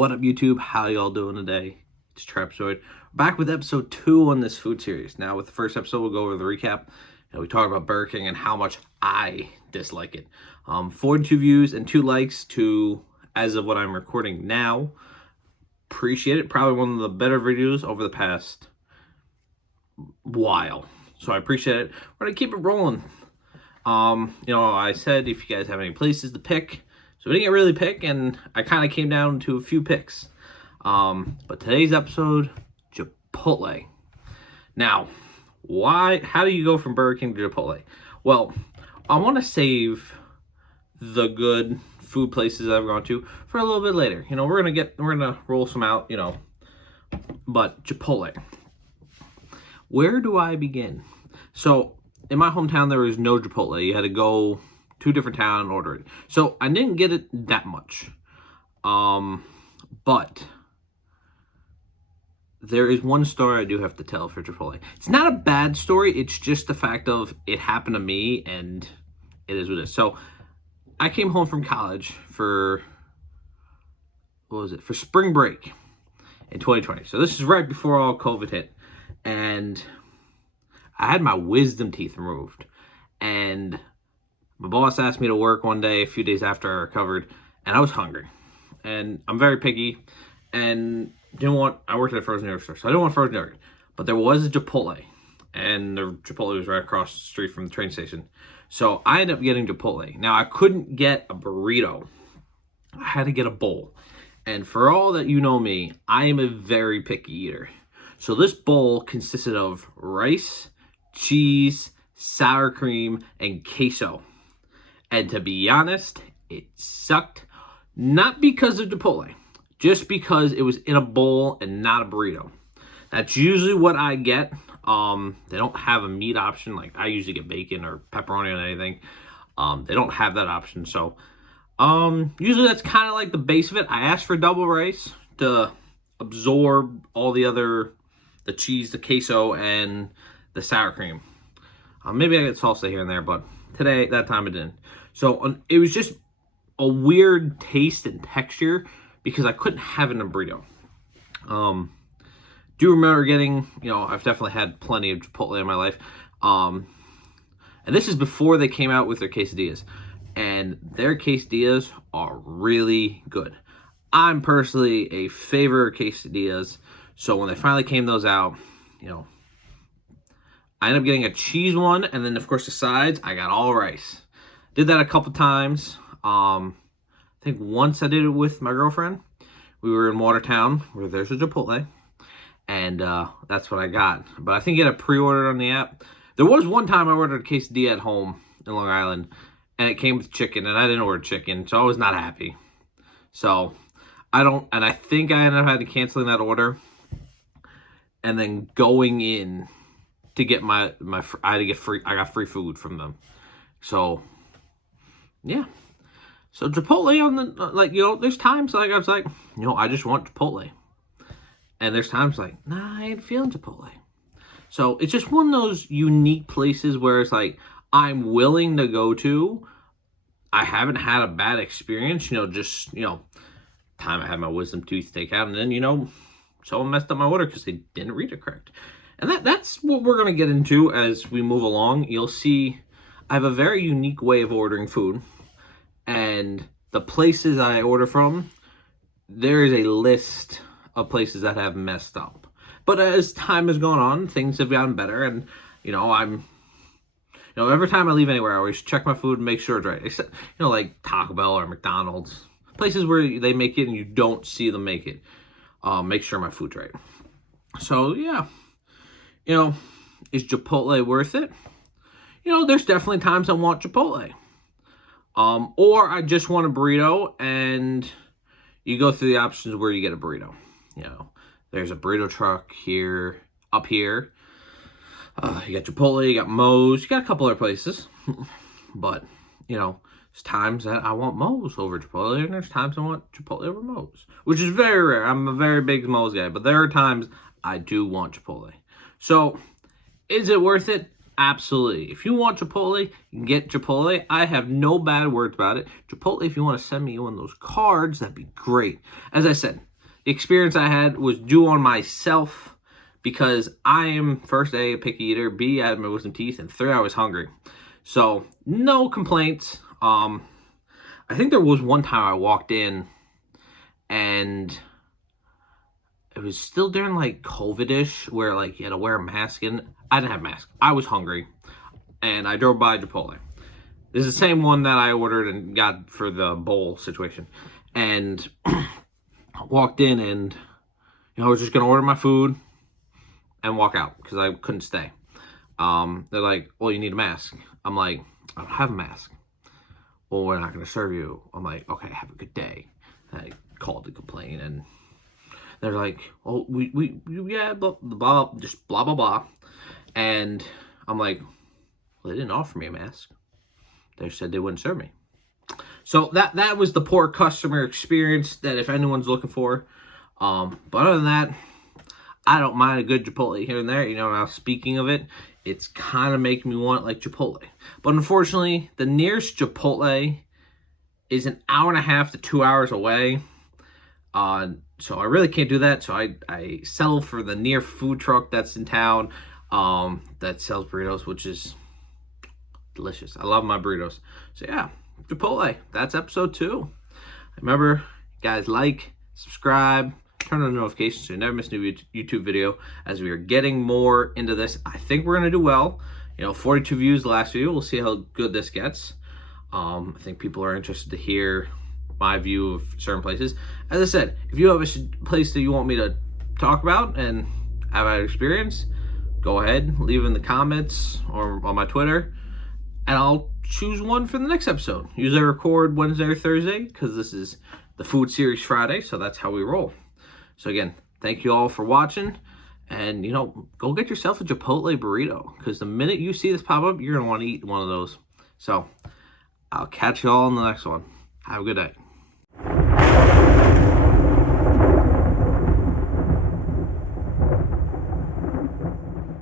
What up, YouTube? How y'all doing today? It's Trapzoid. Back with episode 2 on this food series. Now, with the first episode, we'll go over the recap. And we talk about Burger King and how much I dislike it. 42 views and 2 likes to, as of what I'm recording now. Appreciate it. Probably one of the better videos over the past while. So I appreciate it. We're going to keep it rolling. I said if you guys have any places to pick. So we didn't really pick, and I kind of came down to a few picks. But today's episode, Chipotle. Now, how do you go from Burger King to Chipotle? Well, I want to save the good food places I've gone to for a little bit later. We're gonna roll some out, But Chipotle. Where do I begin? So, in my hometown, there was no Chipotle. You had to go to a different town and order it. So I didn't get it that much. But there is one story I do have to tell for Chipotle. It's not a bad story. It's just the fact of it happened to me, and it is what it is. So I came home from college for spring break in 2020. So this is right before all COVID hit. And I had my wisdom teeth removed. And my boss asked me to work one day, a few days after I recovered, and I was hungry. And I'm very picky, and I worked at a frozen yogurt store, so I didn't want frozen yogurt. But there was a Chipotle, and the Chipotle was right across the street from the train station. So I ended up getting Chipotle. Now, I couldn't get a burrito. I had to get a bowl. And for all that you know me, I am a very picky eater. So this bowl consisted of rice, cheese, sour cream, and queso. And to be honest, it sucked. Not because of Chipotle, just because it was in a bowl and not a burrito. That's usually what I get. They don't have a meat option. Like, I usually get bacon or pepperoni on anything. They don't have that option. So, usually that's kind of like the base of it. I asked for double rice to absorb all the cheese, the queso, and the sour cream. Maybe I get salsa here and there, but that time it didn't. So it was just a weird taste and texture because I couldn't have it in a burrito. Do remember getting, I've definitely had plenty of Chipotle in my life. And this is before they came out with their quesadillas. And their quesadillas are really good. I'm personally a favor of quesadillas. So when they finally came those out, I ended up getting a cheese one, and then, of course, the sides, I got all rice. Did that a couple times. I think once I did it with my girlfriend. We were in Watertown, where there's a Chipotle, and that's what I got. But I think you had to pre-order on the app. There was one time I ordered a quesadilla at home in Long Island, and it came with chicken, and I didn't order chicken, so I was not happy. So, I think I ended up having to cancel that order, and then going in to get I got free food from them. So, yeah. So Chipotle on the, there's times I was like, I just want Chipotle. And there's times like, nah, I ain't feeling Chipotle. So it's just one of those unique places where it's like, I'm willing to go to. I haven't had a bad experience, time I had my wisdom tooth taken out, and then, someone messed up my order because they didn't read it correct. And that's what we're going to get into as we move along. You'll see I have a very unique way of ordering food. And the places I order from, there is a list of places that have messed up. But as time has gone on, things have gotten better. And, every time I leave anywhere, I always check my food and make sure it's right. Except, like Taco Bell or McDonald's. Places where they make it and you don't see them make it. Make sure my food's right. So, yeah. Is Chipotle worth it? There's definitely times I want Chipotle. Or I just want a burrito, and you go through the options where you get a burrito. There's a burrito truck up here. You got Chipotle, you got Moe's, you got a couple other places. But, there's times that I want Moe's over Chipotle, and there's times I want Chipotle over Moe's, which is very rare. I'm a very big Moe's guy, but there are times I do want Chipotle. So, is it worth it? Absolutely. If you want Chipotle, you can get Chipotle. I have no bad words about it. Chipotle, if you want to send me one of those cards, that'd be great. As I said, the experience I had was due on myself because I am, first A, a picky eater, B, I had my wisdom teeth, and 3, I was hungry. So no complaints. I think there was one time I walked in and it was still during like COVID-ish where like you had to wear a mask, and I didn't have a mask. I was hungry and I drove by Chipotle. This is the same one that I ordered and got for the bowl situation. And I walked in and I was just going to order my food and walk out because I couldn't stay. They're like, well, you need a mask. I'm like, I don't have a mask. Well, we're not going to serve you. I'm like, okay, have a good day. And I called to complain, and they're like, oh, yeah, blah, blah, just blah, blah, blah. And I'm like, well, they didn't offer me a mask. They said they wouldn't serve me. So that was the poor customer experience that if anyone's looking for. But other than that, I don't mind a good Chipotle here and there. Now speaking of it, it's kind of making me want like Chipotle. But unfortunately, the nearest Chipotle is an hour and a half to 2 hours away. So I really can't do that. So I settle for the near food truck that's in town that sells burritos, which is delicious. I love my burritos. So yeah, Chipotle. That's episode 2. Remember, guys, like, subscribe, turn on the notifications so you never miss a new YouTube video. As we are getting more into this, I think we're gonna do well. 42 views the last video. We'll see how good this gets. I think people are interested to hear my view of certain places. As I said, if you have a place that you want me to talk about and have had experience, go ahead, leave in the comments or on my Twitter, and I'll choose one for the next episode. Usually I record Wednesday or Thursday because this is the food series Friday, so that's how we roll. So again, thank you all for watching, and go get yourself a Chipotle burrito because the minute you see this pop up, you're gonna want to eat one of those. So I'll catch you all in the next one. Have a good day.